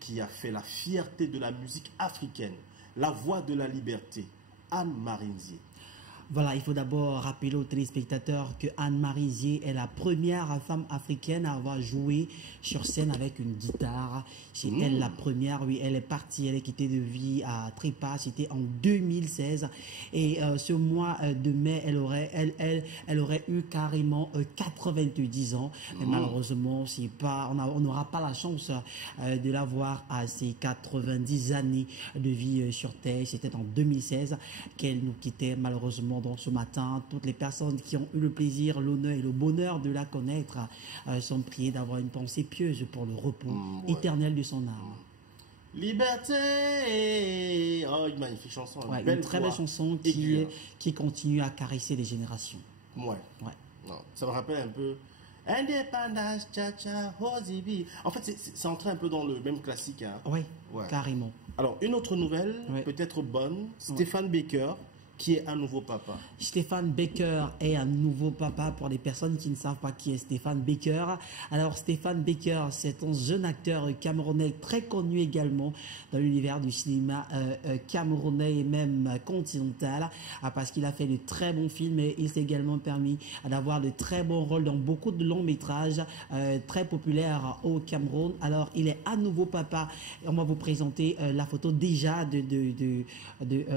qui a fait la fierté de la musique africaine, la voix de la liberté, Anne Marinzier. Voilà, il faut d'abord rappeler aux téléspectateurs que Anne Marinzier est la première femme africaine à avoir joué sur scène avec une guitare. C'est elle la première, oui, elle est partie, elle est quittée de vie à Trépas, c'était en 2016. Et ce mois de mai, elle aurait eu carrément 90 ans. Mais malheureusement, on n'aura pas la chance de la voir à ses 90 années de vie sur Terre. C'était en 2016 qu'elle nous quittait malheureusement. Donc ce matin, toutes les personnes qui ont eu le plaisir, l'honneur et le bonheur de la connaître sont priées d'avoir une pensée pieuse pour le repos éternel de son âme. Liberté. Oh, une magnifique chanson. Ouais, une très belle chanson qui continue à caresser les générations. Ouais. Non, ça me rappelle un peu Indépendance, Cha-Cha, Hozibi. En fait, c'est entré un peu dans le même classique. Hein. Oui, carrément. Alors, une autre nouvelle, peut-être bonne, Stéphane Baker, qui est un nouveau papa. Stéphane Baker est un nouveau papa pour les personnes qui ne savent pas qui est Stéphane Baker. Alors Stéphane Baker, c'est un jeune acteur camerounais très connu également dans l'univers du cinéma camerounais et même continental parce qu'il a fait de très bons films et il s'est également permis d'avoir de très bons rôles dans beaucoup de longs métrages très populaires au Cameroun. Alors il est un nouveau papa. On va vous présenter la photo déjà de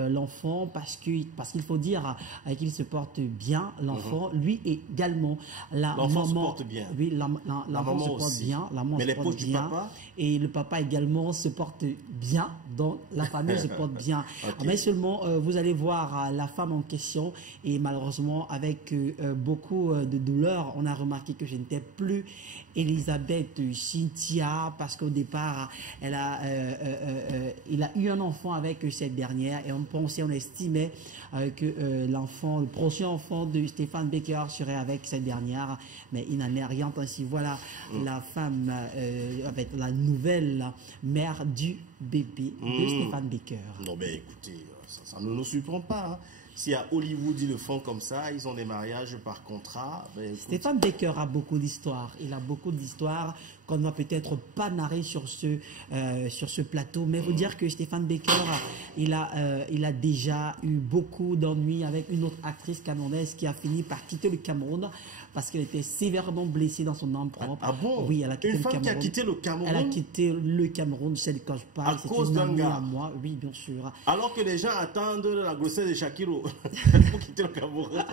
l'enfant parce qu'il faut dire qu'il se porte bien, l'enfant, lui également. L'enfant se porte bien. Oui, l'enfant se porte bien. Mais les poches du papa? Et le papa également se porte bien, donc la famille se porte bien. Okay. Mais seulement, vous allez voir la femme en question et malheureusement, avec beaucoup de douleur, on a remarqué que je n'étais plus Elisabeth Cynthia parce qu'au départ, il a eu un enfant avec cette dernière et on estimait que le prochain enfant de Stéphane Baker serait avec cette dernière, mais il n'en est rien ainsi. Voilà la femme avec la nouvelle mère du bébé de Stéphane Baker. Non mais écoutez, ça ne nous surprend pas. Hein. Si à Hollywood ils le font comme ça, ils ont des mariages par contrat. Ben, Stéphane Baker a beaucoup d'histoires. Il a beaucoup d'histoires qu'on ne va peut-être pas narrer sur ce plateau. Mais il faut dire que Stéphane Baker, il a déjà eu beaucoup d'ennuis avec une autre actrice camerounaise qui a fini par quitter le Cameroun parce qu'elle était sévèrement blessée dans son âme propre. Ah bon? Oui, elle a quitté une femme qui a quitté le Cameroun? Elle a quitté le Cameroun, celle que je parle. À cause d'un gars? À moi, oui, bien sûr. Alors que les gens attendent la grossesse de Shakiro pour quitter le Cameroun.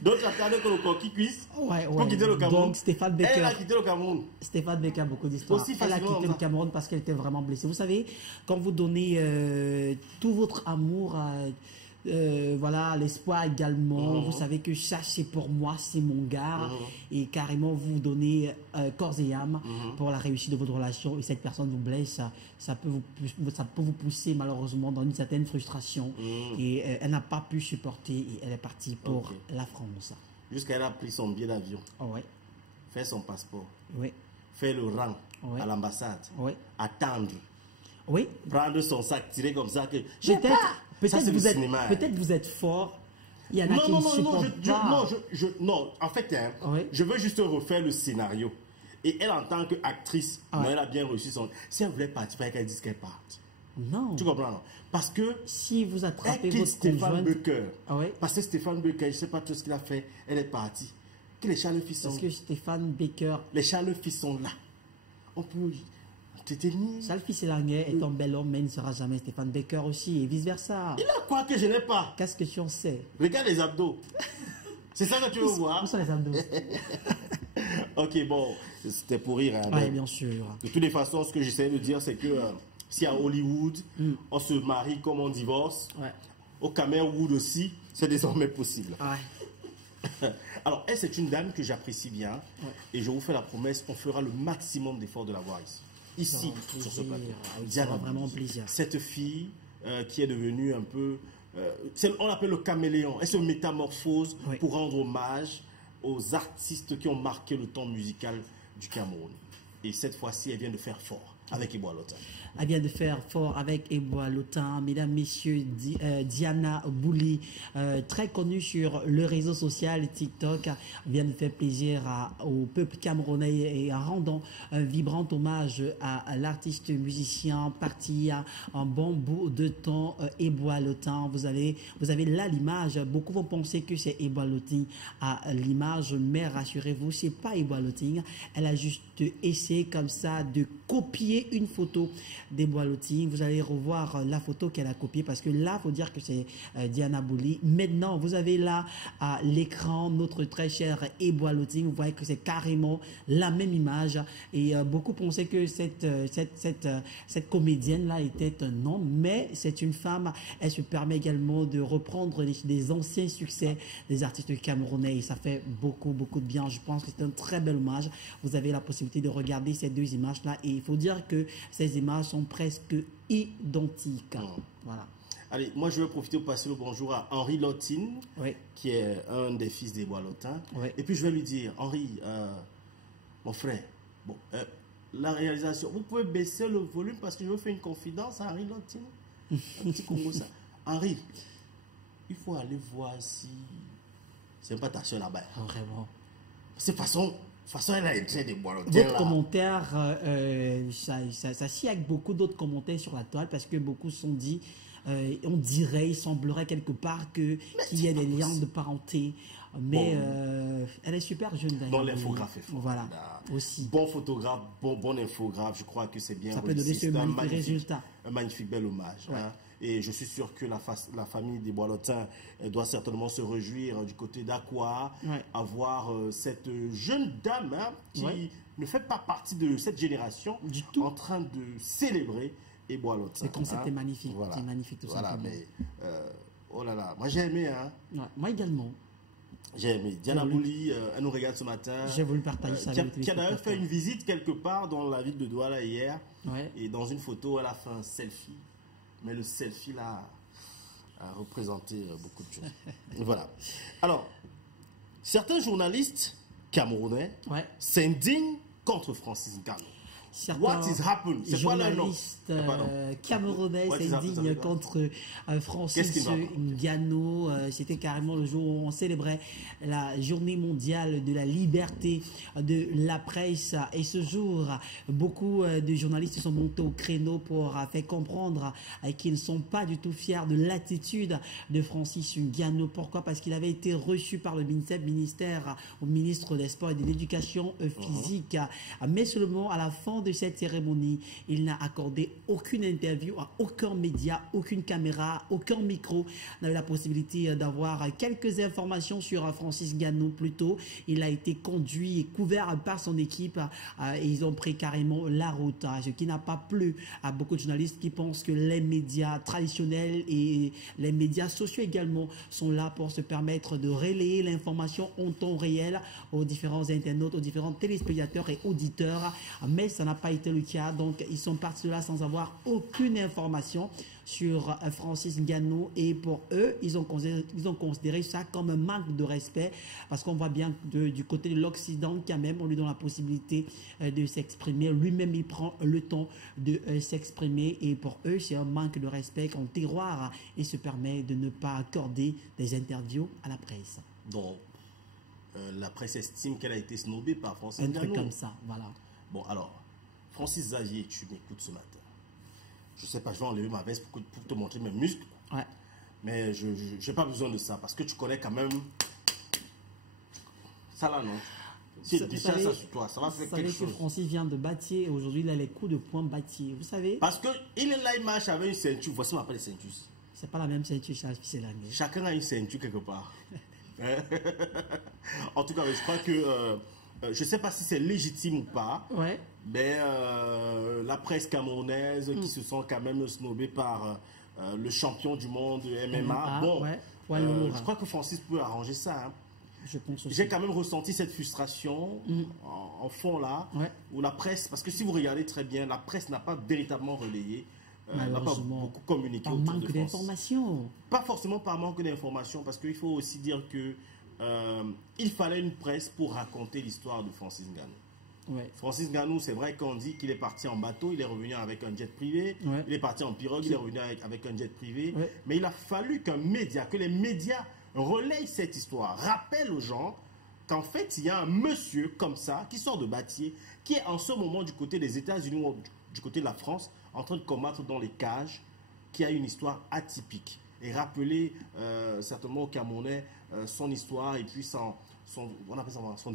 D'autres attendaient que le coquille cuisse pour quitter le Cameroun. Donc Stéphane Baker, elle a quitté le Cameroun. Stéphane Baker a beaucoup d'histoires. Elle a quitté le Cameroun parce qu'elle était vraiment blessée. Vous savez, quand vous donnez tout votre amour voilà, l'espoir également. Vous savez que ça, c'est pour moi, c'est mon gars. Et carrément, vous donnez corps et âme pour la réussite de votre relation. Et cette personne vous blesse, ça peut vous pousser malheureusement dans une certaine frustration. Et elle n'a pas pu supporter et elle est partie pour la France. Jusqu'à elle a pris son billet d'avion. Fait son passeport. Fait le rang à l'ambassade. Attendre. Prendre son sac, tirer comme ça. Peut-être vous êtes fort. Il y en a qui ne supportent pas. Non, en fait, je veux juste refaire le scénario. Et elle, en tant qu'actrice, elle a bien reçu son... Si elle voulait partir, il fallait qu'elle dise qu'elle parte. Non. Tu comprends, non? Parce que... Si vous attrapez votre Stéphane Baker. Parce que Stéphane Baker, je ne sais pas tout ce qu'il a fait, elle est partie. Que les Charles Fils sont... Parce que Stéphane Baker... Les Charles Fils sont là. On peut... Charles Fils-Languet est un bel homme, mais il ne sera jamais Stéphane Baker aussi, et vice-versa. Il a quoi que je n'ai pas? Qu'est-ce que tu en sais? Regarde les abdos. C'est ça que tu veux voir? Où sont les abdos? Ok, bon, c'était pour rire. Hein, oui, bien sûr. De toutes les façons, ce que j'essaie de dire, c'est que si à Hollywood, on se marie comme on divorce, au Cameroun aussi, c'est désormais possible. Alors, elle, c'est une dame que j'apprécie bien, et je vous fais la promesse, on fera le maximum d'efforts de la voir ici, sur ce plateau. Diana, vraiment plaisir. Cette fille qui est devenue un peu... on l'appelle le caméléon. Elle se métamorphose pour rendre hommage aux artistes qui ont marqué le temps musical du Cameroun. Et cette fois-ci, elle vient de faire fort. avec Eboa Lotin. Elle vient de faire fort avec Eboa Lotin. Mesdames, messieurs, Diana Bouli, très connue sur le réseau social TikTok, vient de faire plaisir au peuple camerounais et en rendant un vibrant hommage à l'artiste musicien parti à un bon bout de temps, Eboa Lotin. Vous avez là l'image. Beaucoup vont penser que c'est Eboa Lotin à l'image, mais rassurez-vous, c'est pas Eboa Lotin. Elle a juste essayé comme ça de copier une photo d'Eboa Lotin. Vous allez revoir la photo qu'elle a copiée parce que là, il faut dire que c'est Diana Bouli. Maintenant, vous avez là à l'écran notre très cher Eboa Lotin. Vous voyez que c'est carrément la même image et beaucoup pensaient que cette comédienne-là était un homme, mais c'est une femme. Elle se permet également de reprendre des anciens succès des artistes camerounais et ça fait beaucoup de bien. Je pense que c'est un très bel hommage. Vous avez la possibilité de regarder ces deux images-là et il faut dire que ces images sont presque identiques. Voilà. Allez, moi je vais profiter pour passer le bonjour à Henri Lotin, oui, qui est un des fils d'Eboa Lotin. Oui. Et puis je vais lui dire, Henri, mon frère, bon, la réalisation, vous pouvez baisser le volume parce que je veux faire une confidence à Henri Lotin. Un petit Congo ça. Henri, il faut aller voir si c'est pas ta soeur là-bas. Vraiment. C'est façon elle a été des Eboa Lotin. D'autres commentaires, ça s'y avec beaucoup d'autres commentaires sur la toile parce que beaucoup se sont dit, on dirait, il semblerait quelque part qu'il y ait des liens de parenté. Mais bon, elle est super jeune d'ailleurs. Bon, l'infographe est fort. Voilà, aussi. Bon photographe, bon infographe, je crois que c'est bien. Ça peut donner ce magnifique résultat. Un magnifique bel hommage. Ouais. Hein. Et je suis sûr que la famille d'Eboa Lotin doit certainement se réjouir du côté d'Aqua, ouais, avoir cette jeune dame qui ne fait pas partie de cette génération du tout, en train de célébrer Eboa Lotin. Le concept est magnifique, voilà. C'est magnifique tout simplement. Mais, oh là là, moi j'ai aimé. Hein. Ouais, moi également. J'ai aimé. Diana Bouli, elle nous regarde ce matin. J'ai voulu partager ça avec qui a d'ailleurs fait une visite quelque part dans la ville de Douala hier. Ouais. Et dans une photo, elle a fait un selfie. Mais le selfie là a représenté beaucoup de choses. Voilà. Alors, certains journalistes camerounais s'indignent contre Francis Ngannou. What is happened? C'est quoi leur nom? Camerounais s'indignent contre Francis Ngannou. C'était carrément le jour où on célébrait la journée mondiale de la liberté de la presse. Et ce jour, beaucoup de journalistes sont montés au créneau pour faire comprendre qu'ils ne sont pas du tout fiers de l'attitude de Francis Ngannou. Pourquoi? Parce qu'il avait été reçu par le ministère au ministre des Sports et de l'Éducation physique. Mais seulement à la fin de cette cérémonie, il n'a accordé aucune interview à aucun média, aucune caméra, aucun micro. On a eu la possibilité d'avoir quelques informations sur Francis Ngannou plus tôt. Il a été conduit et couvert par son équipe et ils ont pris carrément la route, ce qui n'a pas plu à beaucoup de journalistes qui pensent que les médias traditionnels et les médias sociaux également sont là pour se permettre de relayer l'information en temps réel aux différents internautes, aux différents téléspectateurs et auditeurs. Mais ça n'a pas été le cas, donc ils sont partis de là sans avoir aucune information sur Francis Ngannou et pour eux, ils ont considéré ça comme un manque de respect parce qu'on voit bien du côté de l'Occident quand même, on lui donne la possibilité de s'exprimer, lui-même il prend le temps de s'exprimer et pour eux, c'est un manque de respect qu'en terroir et se permet de ne pas accorder des interviews à la presse. Donc, la presse estime qu'elle a été snobée par Francis Ngannou. Un truc comme ça, voilà. Bon, alors, Francis Xavier, tu m'écoutes ce matin. Je sais pas, je vais enlever ma veste pour te montrer mes muscles. Ouais. Mais je n'ai pas besoin de ça parce que tu connais quand même ça là, non? Si tu déjà ça sur toi, ça va faire quelque chose. Vous savez que Francis vient de Batier et aujourd'hui il a les coups de poing Batier. Vous savez? Parce qu'il est là, il marche avec une ceinture. Voici ma paire de ceintures. C'est pas la même ceinture, c'est la même. Chacun a une ceinture quelque part. En tout cas, je crois que je ne sais pas si c'est légitime ou pas, mais la presse camerounaise qui se sent quand même snobée par le champion du monde MMA. Bon, je crois que Francis peut arranger ça. Hein. Je pense aussi. J'ai quand même ressenti cette frustration en fond là, où la presse, parce que si vous regardez très bien, la presse n'a pas véritablement relayé. N'a pas beaucoup communiqué autour de France. Par manque d'informations. Pas forcément par manque d'informations, parce qu'il faut aussi dire que il fallait une presse pour raconter l'histoire de Francis Ngannou. Ouais. Francis Ngannou, c'est vrai qu'on dit qu'il est parti en bateau, il est revenu avec un jet privé, il est parti en pirogue, il est revenu avec un jet privé. Mais il a fallu que les médias relayent cette histoire, rappellent aux gens qu'en fait, il y a un monsieur comme ça, qui sort de Batier, qui est en ce moment du côté des États-Unis ou du côté de la France, en train de combattre dans les cages, qui a une histoire atypique. Et rappeler certainement aux Camerounais son histoire et puis son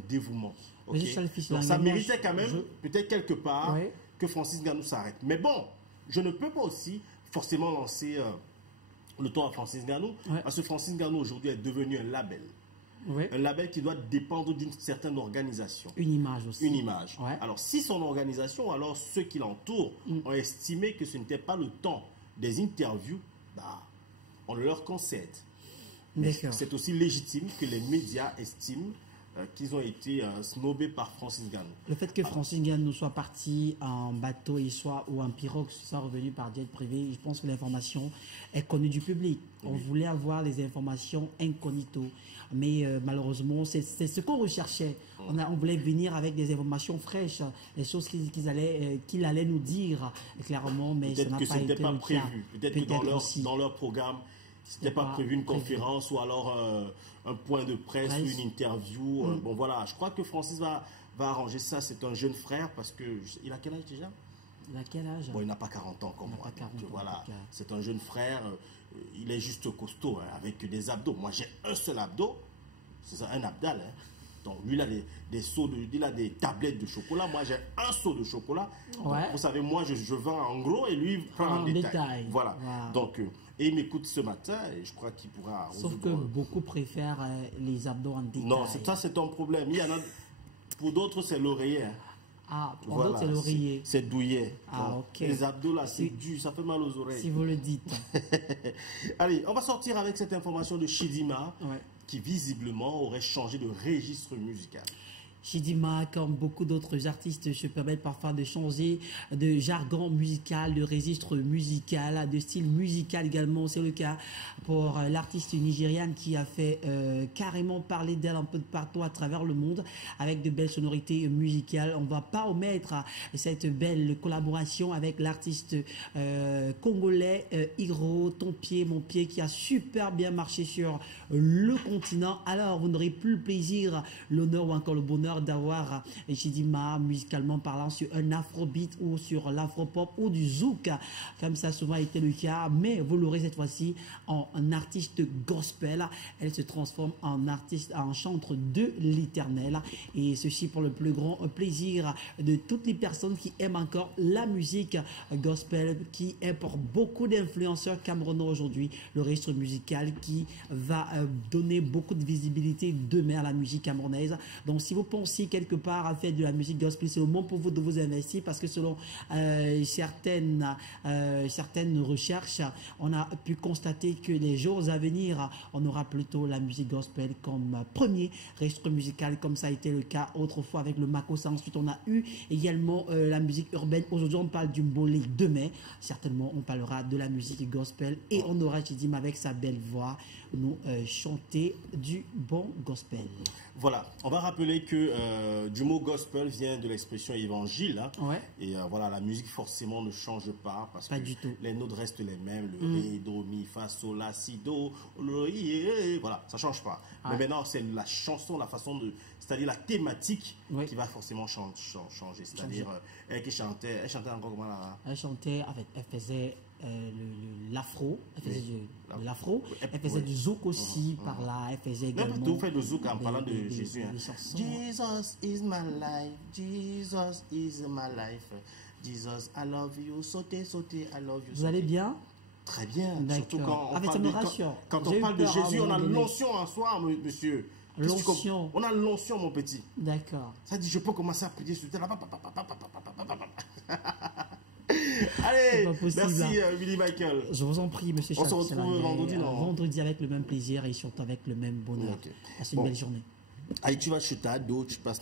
dévouement. Okay? Donc ça méritait quand même, peut-être quelque part, que Francis Ngannou s'arrête. Mais bon, je ne peux pas aussi forcément lancer le temps à Francis Ngannou, parce que Francis Ngannou aujourd'hui est devenu un label. Un label qui doit dépendre d'une certaine organisation. Une image aussi. Une image. Alors, si son organisation, alors ceux qui l'entourent, ont estimé que ce n'était pas le temps des interviews, on leur concède. C'est aussi légitime que les médias estiment qu'ils ont été snobés par Francis Ngannou. Le fait que Francis Ngannou soit parti en bateau ou en pirogue, soit revenu par jet privé, je pense que l'information est connue du public. On voulait avoir les informations incognito. Mais malheureusement, c'est ce qu'on recherchait. On voulait venir avec des informations fraîches, des choses qu'il allait nous dire clairement, mais ça n'a pas été pas prévu. Peut-être que dans leur programme, c'était pas prévu une conférence ou alors un point de presse ou une interview. Bon voilà, je crois que Francis va arranger ça. C'est un jeune frère parce que il a quel âge déjà? Il a quel âge? Bon, il n'a pas 40 ans comme moi. Voilà, c'est un jeune frère. Il est juste costaud avec des abdos. Moi, j'ai un seul abdo. C'est un abdal. Donc lui, il a il a des tablettes de chocolat. Moi, j'ai un seau de chocolat. Donc, vous savez, moi, je vends en gros et lui, il prend en détail. Voilà. Donc, et il m'écoute ce matin et je crois qu'il pourra... Sauf que beaucoup préfèrent les abdos en détail. Non, ça, c'est ton problème. Il y en a... Pour d'autres, c'est l'oreiller. Pour d'autres, c'est l'oreiller. C'est douillet. Ok. Les abdos, là, c'est dur. Ça fait mal aux oreilles. Si vous le dites. Allez, on va sortir avec cette information de Chidima, qui visiblement aurait changé de registre musical. Chidima, comme beaucoup d'autres artistes, se permettent parfois de changer de jargon musical, de registre musical, de style musical également. C'est le cas pour l'artiste nigériane qui a fait carrément parler d'elle un peu de partout à travers le monde avec de belles sonorités musicales. On ne va pas omettre cette belle collaboration avec l'artiste congolais Hiro, Ton Pied, Mon Pied, qui a super bien marché sur le continent. Alors, vous n'aurez plus le plaisir, l'honneur ou encore le bonheur d'avoir Chidima musicalement parlant sur un afrobeat ou sur l'afropop ou du zouk, comme ça a souvent été le cas, mais vous l'aurez cette fois-ci en artiste gospel. Elle se transforme en artiste, en chantre de l'Éternel, et ceci pour le plus grand plaisir de toutes les personnes qui aiment encore la musique gospel, qui est pour beaucoup d'influenceurs camerounais aujourd'hui le registre musical qui va donner beaucoup de visibilité demain à la musique camerounaise. Donc si vous pensez quelque part à faire de la musique gospel, c'est le moment pour vous de vous investir, parce que selon certaines recherches, on a pu constater que les jours à venir, on aura plutôt la musique gospel comme premier registre musical, comme ça a été le cas autrefois avec le Makossa. Ensuite, on a eu également la musique urbaine. Aujourd'hui, on parle du Mbolé. Demain, certainement, on parlera de la musique gospel et on aura Chidima avec sa belle voix nous chanter du bon gospel. Voilà, on va rappeler que du mot gospel vient de l'expression évangile. Et voilà, la musique forcément ne change pas, parce que les notes restent les mêmes. Le ré, do, mi, fa, sol, la, si, do, voilà, ça ne change pas. Mais maintenant, c'est la chanson, la façon de... C'est-à-dire la thématique qui va forcément changer. C'est-à-dire, elle chantait encore comment là? Elle chantait, en fait, elle faisait l'afro, elle faisait de l'afro, elle faisait du zouk aussi par là, elle faisait également... Tout fait de zouk en parlant de Jésus. Jesus is my life, Jesus is my life, Jesus, I love you, sauter, sauter, I love you. Vous allez bien? Très bien. Surtout quand on parle de Jésus, on a l'onction en soi, monsieur. L'onction. On a l'onction, mon petit. D'accord. Ça dit, je peux commencer à prier sur terre. Allez, merci Willy Michael. Je vous en prie, monsieur. On se retrouve vendredi, non? Vendredi avec le même plaisir et surtout avec le même bonheur. Passez une belle journée. Allez, tu vas chuter à dos, tu passes.